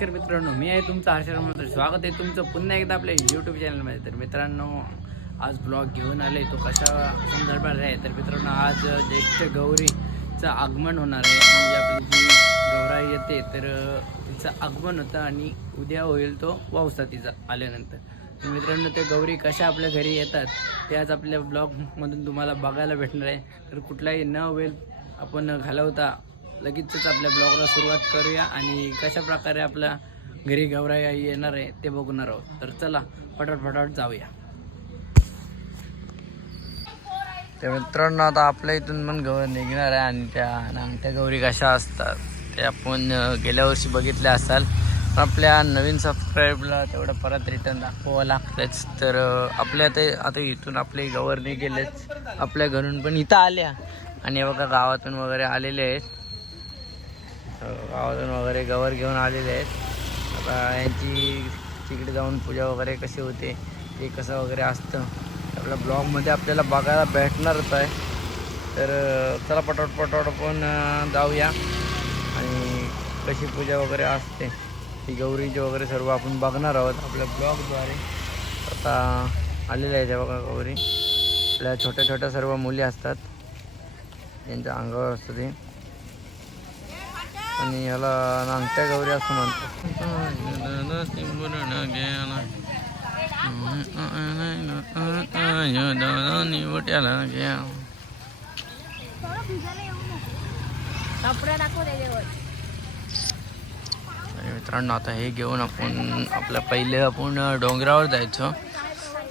नमस्कार मित्रांनो मी आहे तुमचं हर्षराम तर स्वागत आहे तुमचं पुन्हा एकदा आपल्या यूट्यूब चॅनलमध्ये तर मित्रांनो आज ब्लॉग घेऊन आले तो कशा संदर्भात आहे? तर मित्रांनो आज ज्येष्ठ गौरीचं आगमन होणार आहे. म्हणजे आपली जी गौराई येते तर तिचं आगमन होतं आणि उद्या होईल तो वावसा तिचा आल्यानंतर. तर मित्रांनो ते गौरी कशा आपल्या घरी येतात ते आज आपल्या ब्लॉगमधून तुम्हाला बघायला भेटणार आहे. तर कुठलाही न वेळ आपण घालवता लगेचच आपल्या ब्लॉगला सुरुवात करूया आणि कशा प्रकारे आपल्या घरी गौराई आई येणार आहे ते बघणार आहोत. तर चला फटाफट फटाफट जाऊया. तर मित्रांनो आता आपल्या इथून पण गौर निघणार आहे आणि त्या नांगट्या गौरी कशा असतात ते आपण गेल्या वर्षी बघितल्या असाल. पण आपल्या नवीन सबस्क्राईबला तेवढं परत रिटर्न दाखवावं लागतंच. तर आपल्या ते आता इथून आपले गव्हर्नी गेलेच आपल्या घरून पण इथं आल्या. आणि बघा गावातून वगैरे आलेले आहेत. गावातून वगैरे गवर घेऊन आलेले आहेत. आता यांची तिकडे जाऊन पूजा वगैरे कशी होते ते कसं वगैरे असतं आपल्या ब्लॉगमध्ये आपल्याला बघायला भेटणारच आहे. तर चला पटवट पटवट पण जाऊया. आणि कशी पूजा वगैरे असते ती गौरीची वगैरे सर्व आपण बघणार आहोत आपल्या ब्लॉगद्वारे. आता आलेल्या आहेत बघा गौरी. आपल्या छोट्या छोट्या सर्व मुली असतात. त्यांच्या अंगावर असतं ते आणि ह्याला नांगट्या गौरी असं म्हणतात. आणि मित्रांनो आता हे घेऊन आपण आपल्या पहिले आपण डोंगरावर जायचो.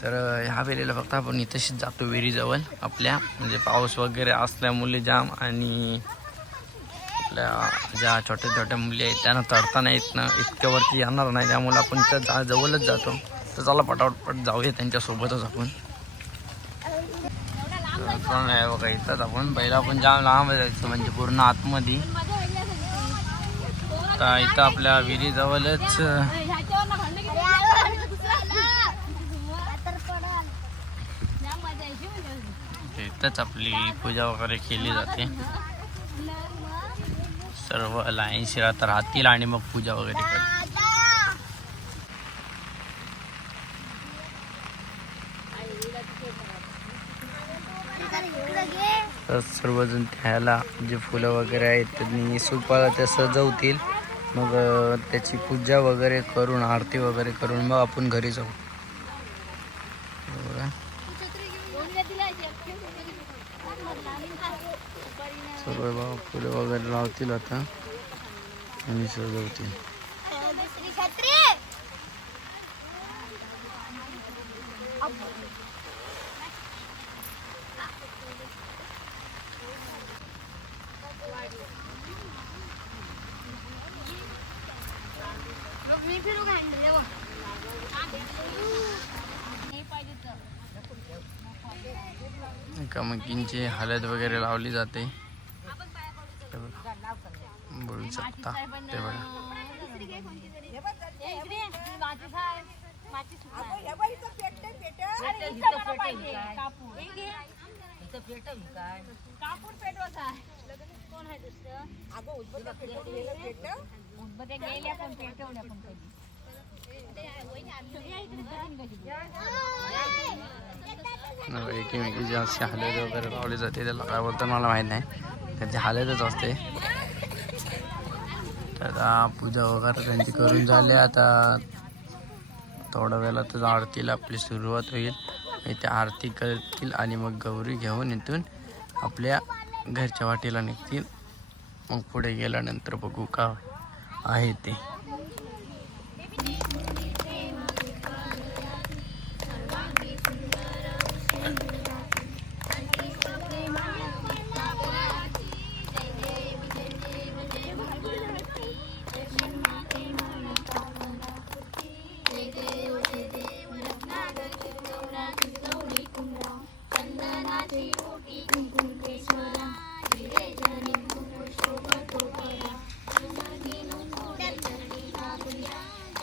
तर ह्या वेळेला फक्त आपण इथेच जातो विहिरीजवळ. आपल्या म्हणजे पाऊस वगैरे असल्यामुळे जाम आणि आपल्या ज्या छोट्या छोट्या मुली आहेत त्यांना चढताना नाही येत ना इतक्यावरती येणार नाही त्यामुळे आपण त्या जा जवळच जातो. तर चला पटापट जाऊया त्यांच्यासोबतच आपण. तर बघा इथंच आपण. पहिला आपण जाम लांब जायचं म्हणजे पूर्ण आतमध्ये. तर इथं आपल्या विहिरीजवळच इथंच आपली पूजा वगैरे केली जाते. सर्व लाईनशी राहत राहतील आणि मग पूजा वगैरे करतील. तर सर्वजण त्याला जे फुलं वगैरे आहेत त्यांनी सुपाला ते सजवतील. मग त्याची पूजा वगैरे करून आरती वगैरे करून मग आपण घरी जाऊ बरोबर आहे? फळबाग बाबा फुलं वगैरे लावतील आता. आणि सजवतील मी फिरू कमकींची हळद वगैरे लावली जाते. बोलू शकता. ते बघा. कापूर पेटवायचा कोण आहे गेल्या पण पेटवल्या पण कधी एकीमेकीची अशी वगैरे लावली जाते त्याला काय बोलतात मला माहीत नाही. त्यांची हालतच असते. आता पूजा वगैरे त्यांची करून झाली. आता थोड्या वेळातच आरतीला आपली सुरुवात होईल. इथे आरती करतील आणि मग गौरी घेऊन इथून आपल्या घरच्या वाटेला निघतील. मग पुढे गेल्यानंतर बघू का आहे ते.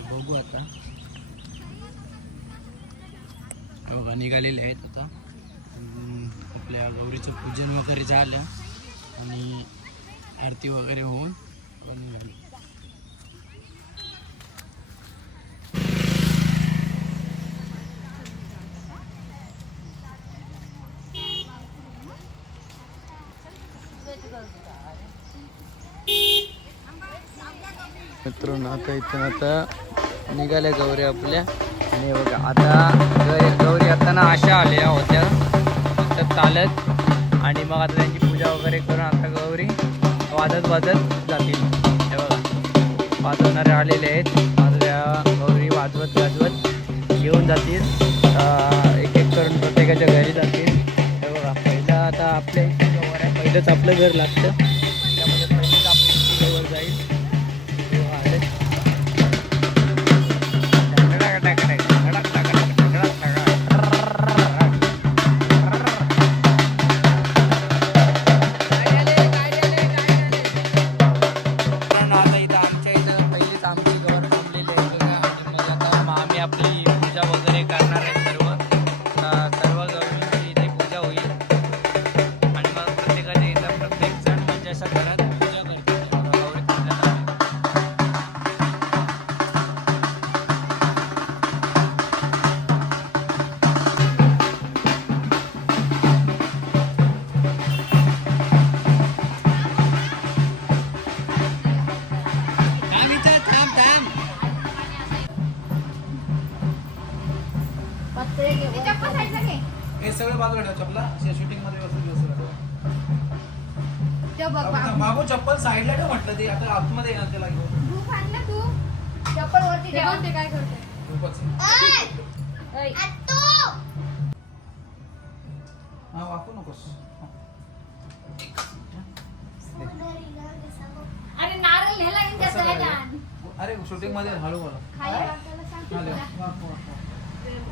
म्हणजे बघू आता. बघा निघालेले आहेत आता. आपल्या गौरीचं पूजन वगैरे झालं आणि आरती वगैरे होऊन निघाली. मित्रांनो आता इथं आता निघाल्या गौरी आपल्या. आणि बघा आता गौरी असताना आशा अशा आल्या होत्या. फक्त चालत. आणि मग आता त्यांची पूजा वगैरे करून आता गौरी वाजत वाजत जातील. हे बघा. वाजवणारे आलेले आहेत. आता गौरी वाजवत वाजवत घेऊन जातील. एक एक करून प्रत्येकाच्या घरी जातील. हे बघा पहिलं आता आपल्या पहिलंच आपलं घर लागतं. बाजूला ठेव चपला शूटिंगमध्ये व्यवस्थित व्यवस्थित ठेव. मागून चप्पल साईडला ठेव म्हटलं ते. आता आतमध्ये येणार त्याला घेऊन. हा वाकू नकोस. अरे नारळ नेला की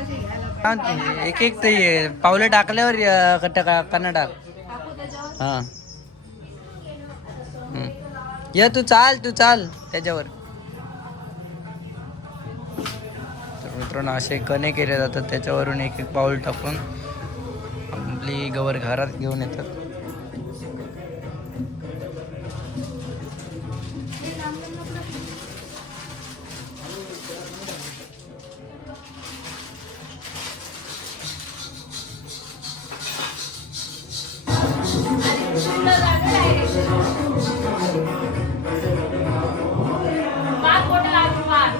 एक एक ते पावलं टाकल्यावर अं, कन्ना टाक. हा. ये तू चाल तू चाल त्याच्यावर. मित्रांनो असे कणे केले जातात त्याच्यावरून एक एक पाऊल टाकून आपली गवर घरात घेऊन येतात. पाच बोटं लावायची, पाच.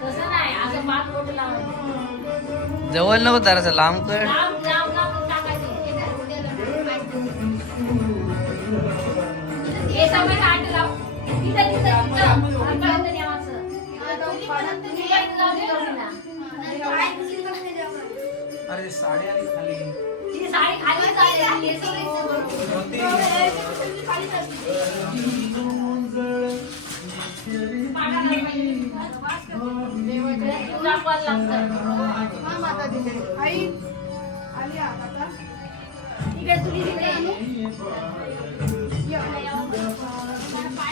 तसं नाही, असं पाच बोटं लावायची. जवळ नको जरासं लांब कर लांब, लांब, लांब टाकायची. हे सगळं आठ लाव. तिथं, तिथं, तिथं. आमच्यापर्यंत न्यावं. तिथं जाऊ दे गौरीला. अरे साडी आणि खाली साडी खाली चालली, पाहिजे. लागतं. इकडे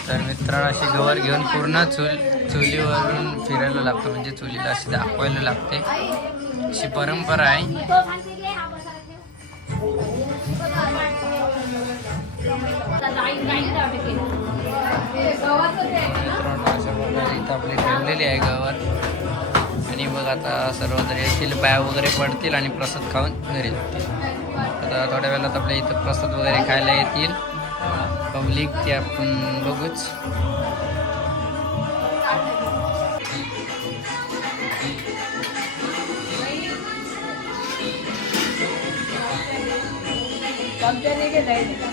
तर मित्रांनो अशी गवर घेऊन पूर्ण चुल चुलीवरून फिरायला लागतं म्हणजे चुलीला अशी दाखवायला लागते अशी परंपरा आहे तो सांगते इथं आपली ठेवलेली आहे गावात. आणि मग आता सर्व जण येतील पाया वगैरे पडतील आणि प्रसाद खाऊन घरी जातील. आता थोड्या वेळात आपल्या इथं प्रसाद वगैरे खायला येतील. पब्लिक ते आपण बघूच. बाबू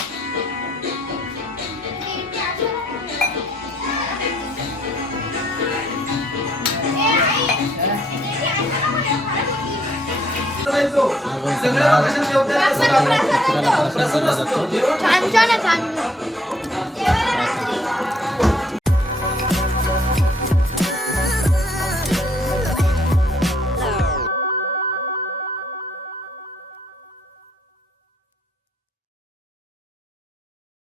छान छान छान.